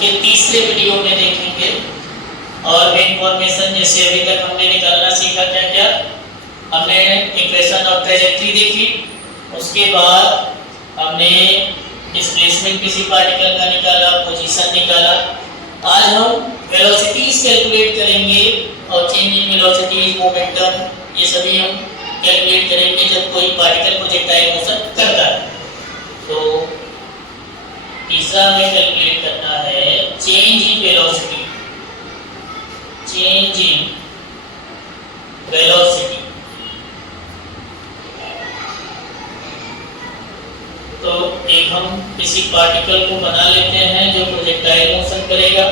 के तीसरे वीडियो में देखेंगे। और इंफॉर्मेशन जैसे अभी तक हमने निकालना सीखा, क्या क्या हमने इक्वेशन ऑफ ट्रैजेक्टरी देखी, उसके बाद हमने डिस्प्लेसमेंट किसी पार्टिकल का निकाला, पोजीशन निकाला। आज हम वेलोसिटीज कैलकुलेट करेंगे और चेंज इन वेलोसिटी, मोमेंटम, ये सभी हम कैलकुलेट करेंगे जब कोई पार्टिकल प्रोजेक्टाइल मोशन करता है। तो तीसरा हमें कैलकुलेट करना है change in velocity, change in velocity. तो एक हम किसी पार्टिकल को बना लेते हैं जो प्रोजेक्टाइल मोशन करेगा।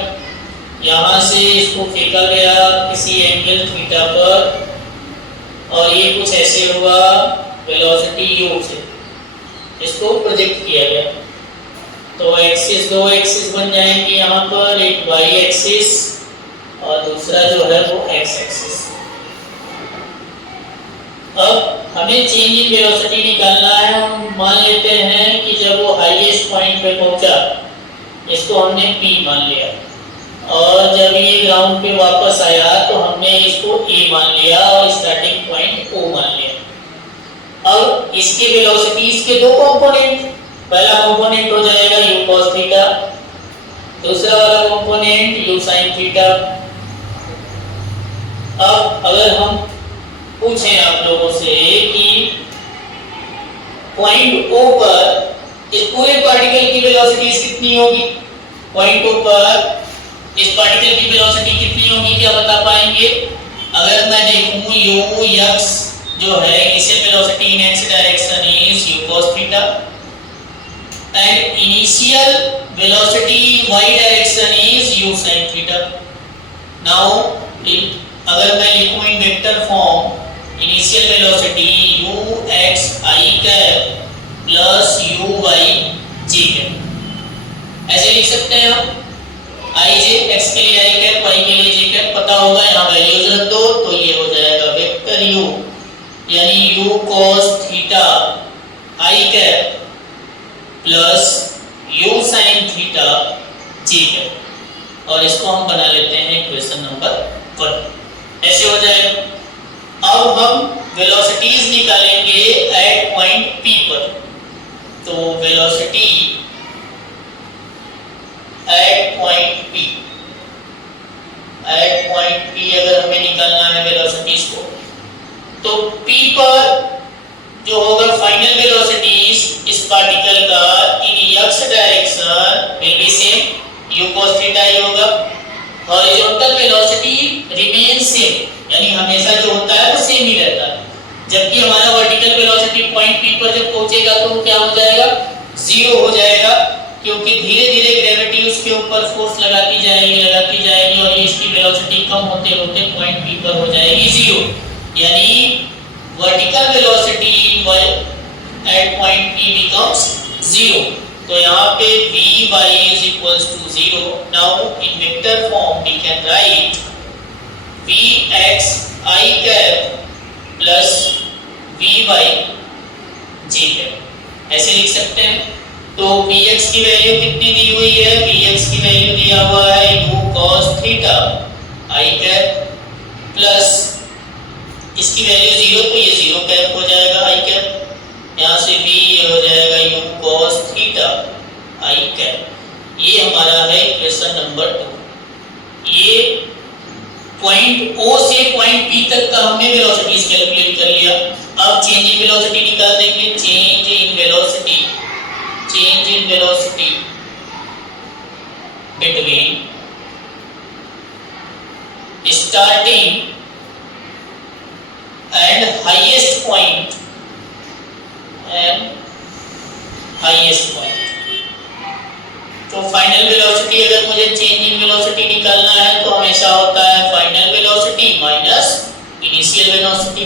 यहाँ से इसको फेंका गया किसी एंगल थीटा पर और ये कुछ ऐसे हुआ वेलोसिटी u से, इसको प्रोजेक्ट किया गया। तो एक्सिस, दो एक्सिस बन जाएंगे यहाँ पर, एक y एक्सिस और दूसरा जो है वो x एक्सिस। अब हमें चेंज इन वेलोसिटी निकालना है। हम मान लेते हैं कि जब वो हाईएस्ट पॉइंट पे पहुंचा, इसको हमने P मान लिया, और जब ये ग्राउंड पे वापस आया तो हमने इसको A मान लिया और स्टार्टिंग पॉइंट O मान लिया। अब इसके वेलोसिटीज के दो कंपोनेंट, पहला कंपोनेंट हो जाएगा u cos थीटा, दूसरा वाला कंपोनेंट u sin थीटा। अब अगर हम पूछें आप लोगों से कि पॉइंट O पर इस पूरे पार्टिकल की वेलोसिटी कितनी होगी, पॉइंट O पर इस पार्टिकल की वेलोसिटी कितनी होगी, क्या बता पाएंगे? अगर मैं देखूं u x जो है, initial velocity in x direction is u cos theta and initial velocity y direction is u sin theta. Now अगर मैं लिखूं इन vector form, initial velocity u x I cap plus u y j cap, ऐसे लिख सकते हैं हम। I j, x के लिए I कैप, y के लिए j कैप पता होगा, यहाँ वैल्यूज रख दो तो ये हो जाएगा वेक्टर u यानी u cos theta I cap plus u sin theta j cap, और इसको हम बना लेते हैं इक्वेशन नंबर 1, ऐसे हो जाएगा। अब हम वेलोसिटीज निकालेंगे एट पॉइंट P पर। तो वेलोसिटी एट पॉइंट P अगर हमें निकालना है वेलोसिटीज को, तो P पर जो होगा फाइनल वेलोसिटीज इस पार्टिकल का in x direction will be same, u cos theta ही होगा। हॉरिजॉन्टल वेलोसिटी रिमेन सेम, यानी हमेशा जो होता है वो सेम ही रहता है। जबकि हमारा वर्टिकल वेलोसिटी पॉइंट P पर जब पहुंचेगा तो क्या हो जाएगा, जीरो हो जाएगा, क्योंकि धीरे धीरे ग्रेविटी उसके ऊपर फोर्स लगाती जाएगी और इसकी वेलोसिटी कम होते होते पॉइंट P पर हो जाएगी जीरो। यानी vertical velocity at point P becomes zero. तो यहाँ पे Vy is equals to 0. Now in vector form we can write Vx I cap plus Vy j cap, ऐसे लिख सकते हैं। तो Vx की वैल्यू कितनी दी हुई है, Vx की वैल्यू दिया हुआ है u cos theta I cap plus इसकी वैल्यू 0, तो ये 0 कैप हो जाएगा I कैप, यहाँ से V हो जाएगा u cos theta I cap. ये हमारा है इक्वेशन नंबर 2। ये पॉइंट O से पॉइंट P तक का हमने वेलोसिटीज कैलकुलेट कर लिया। अब चेंज इन वेलोसिटी निकाल देंगे। Change in velocity between starting and highest point तो फाइनल वेलोसिटी, अगर मुझे चेंज इन वेलोसिटी निकालना है तो हमेशा होता है final velocity minus initial velocity.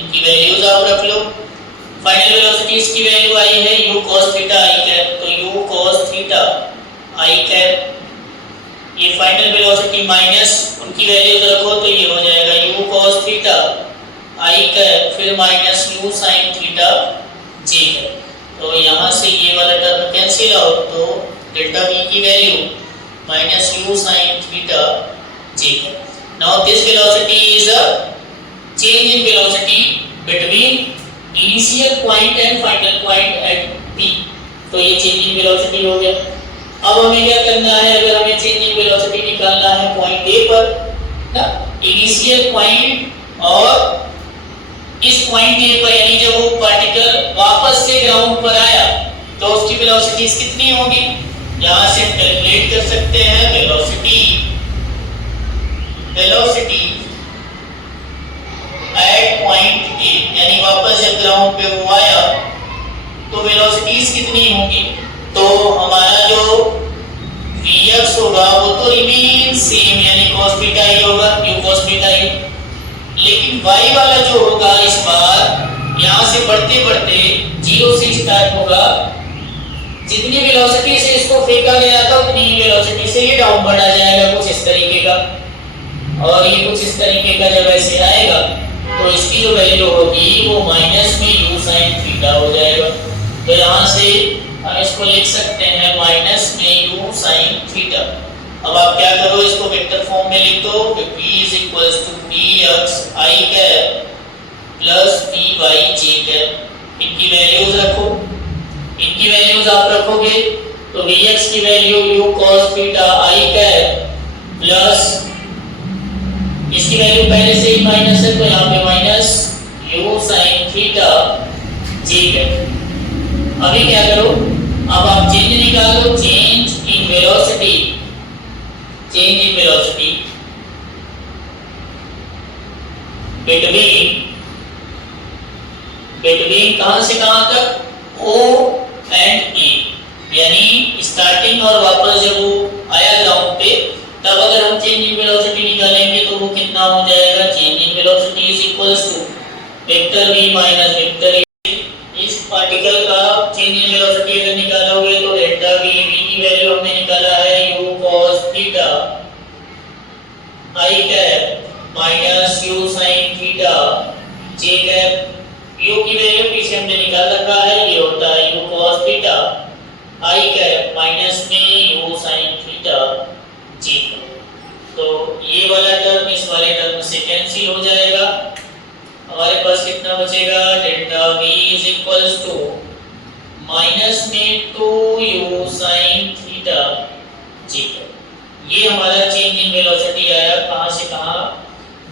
इनकी वैल्यूज आप रख लो। फाइनल वेलोसिटीज की वैल्यू आई है u cos theta I cap, तो u cos theta I cap, ये फाइनल वेलोसिटी माइनस उनकी वैल्यूज रखो तो ये हो जाएगा u cos theta I cap फिर माइनस u sin theta j cap. तो यहाँ से ये वाला टर्म कैंसिल आउट, तो डेल्टा v की वैल्यू minus u sin theta j cap. Now this velocity is a change in velocity between initial point and final point at p. तो ये चेंज इन वेलोसिटी हो गया। अब हमें क्या करना है, अगर हमें चेंज इन वेलोसिटी निकालना है पॉइंट ए पर ना, इनिशियल पॉइंट और इस पॉइंट ए पर, यानी जब वो पार्टिकल वापस से ग्राउंड पर आया तो उसकी वेलोसिटीज कितनी होगी, यहां से हम कैलकुलेट कर सकते हैं वेलोसिटी एट पॉइंट ए, यानी वापस जब ग्राउंड पे वो आया तो वेलोसिटीज कितनी होंगी। तो हमारा जो vx होगा वो तो रिमेन सेम, यानी cos थीटा ही होगा, u cos थीटा ही। लेकिन y वाला जो होगा इस बार यहां से बढ़ते बढ़ते 0 से स्टार्ट होगा, जितनी वेलोसिटी से इसको फेंका गया था उतनी ही वेलोसिटी से ये डाउनवर्ड आ जाएगा, कुछ इस तरीके का। और ये कुछ इस तरीके का जब ऐसे आएगा तो इसकी जो वैल्यू होगी वो माइनस में u sin थीटा हो जाएगा। तो यहाँ से हम इसको लिख सकते हैं माइनस में u sin थीटा। अब आप क्या करो, इसको वेक्टर फॉर्म में लिख दो, v is equals to px I cap plus py j cap। इनकी वैल्यूज रखो, इनकी वैल्यूज आप रखोगे तो vx की value u cos theta I cap plus इसकी वैल्यू पहले से ही माइनस है तो यहाँ पे minus u sin theta j cap। अभी क्या करो, अब आप चेंज निकालो, change in velocity, change in velocity between कहां से कहां तक, O एंड E, यानी स्टार्टिंग और वापस जब वो आया ग्राउंड पे तब अगर हम चेंज इन वेलोसिटी निकालेंगे तो वो कितना हो जाएगा, change in velocity is equals to vector v minus vector e। इस पार्टिकल का चेंज इन वेलोसिटी अगर निकालोगे तो डेल्टा v, v की वैल्यू हमने निकाला है u cos theta I cap minus u sin theta j cap. u की वैल्यू पीछे हमने निकाल रखा है, ये होता है u cos theta I cap minus में u sin theta j cap. तो ये वाला टर्म इस वाले टर्म से कैंसिल हो जाएगा, हमारे पास कितना बचेगा, delta v is equals to minus में 2u sin थीटा j। ये हमारा चेंज इन वेलोसिटी आया कहां से कहां,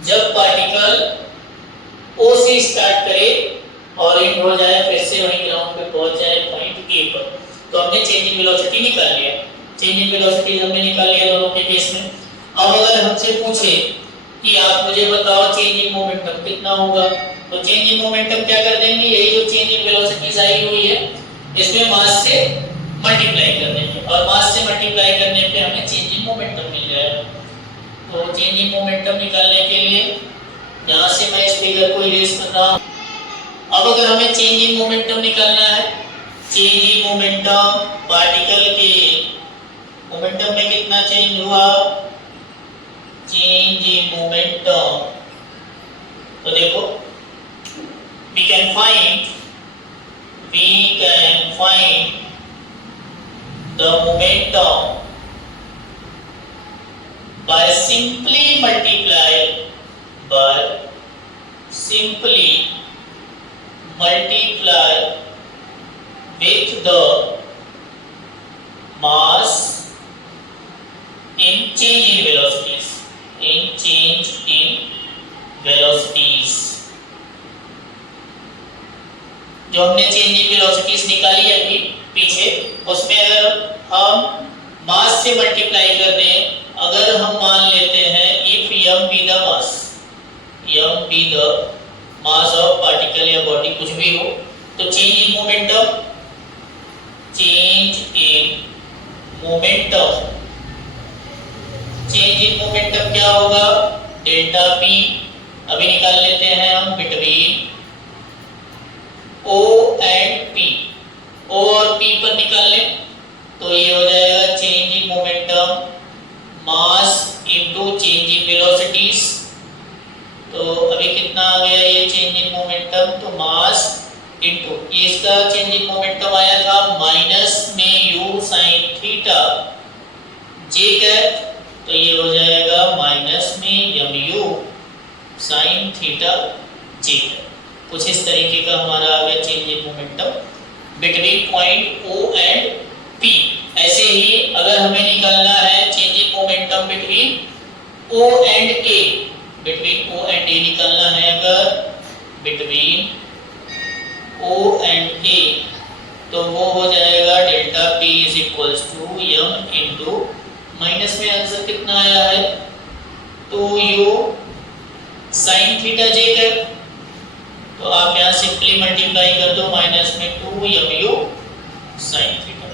जब पार्टिकल O से स्टार्ट करे और एंड हो जाए फिर से वहीं ग्राउंड पे पहुंच जाए पॉइंट A पर। तो हमने चेंज इन वेलोसिटी निकाल लिया, चेंज इन वेलोसिटी हमने निकाल लिया दोनों के केस में। अब अगर हमसे पूछे कि आप मुझे बताओ चेंज इन मोमेंटम कितना होगा, तो चेंज इन मोमेंटम क्या कर देंगे, यही जो चेंज इन वेलोसिटीज आई हुई है इसमें मास से मल्टीप्लाई कर देंगे, और मास से मल्टीप्लाई करने पे हमें चेंज इन मोमेंटम मिल जाएगा। तो चेंज इन मोमेंटम निकालने के लिए यहाँ से मैं इस फिगर को इरेज कर रहा हूँ। अब अगर हमें चेंज इन मोमेंटम निकालना है, चेंज इन मोमेंटम पार्टिकल के मोमेंटम में कितना चेंज हुआ, चेंज इन मोमेंटम, तो देखो we can find the momentum by simply multiply with the mass in change in velocities, जो हमने चेंज इन वेलोसिटीज निकाली है अभी पीछे, उसमें अगर हम मास से मल्टीप्लाई कर दें, अगर हम मान लेते हैं if m be the mass of particle या बॉडी कुछ भी हो, तो चेंज इन मोमेंटम क्या होगा, डेल्टा p। अभी निकाल लेते हैं हम between O and P, O और P पर निकाल लें तो ये हो जाएगा change in momentum mass into change in velocities. तो अभी कितना आ गया ये चेंज इन मोमेंटम, तो मास इनटू इसका चेंज इन मोमेंटम आया था माइनस में u sin थीटा जे कैप, तो ये हो जाएगा माइनस में mu sin थीटा जे कैप। कुछ इस तरीके का हमारा आ गया change in momentum between point O and P। ऐसे ही अगर हमें निकालना है change in momentum between O and A, between O and A निकालना है अगर बिटवीन O एंड A, तो वो हो जाएगा delta P is equals to m into minus में आंसर कितना आया है 2u sin थीटा जे कैप। तो आप यहाँ सिंपली मल्टीप्लाई कर दो माइनस में 2mu sin थीटा।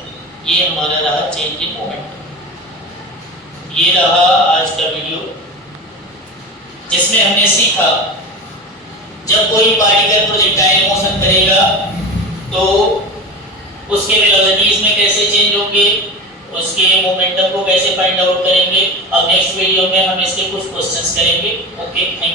ये हमारा रहा चेंज इन मोमेंटम। ये रहा आज का वीडियो जिसमें हमने सीखा जब कोई पार्टिकल प्रोजेक्टाइल मोशन करेगा तो उसके वेलोसिटीज में कैसे चेंज होंगे, उसके मोमेंटम को कैसे फाइंड आउट करेंगे। अब नेक्स्ट वीडियो में हम इसके कुछ क्वेश्चंस करेंगे। Okay, thank you.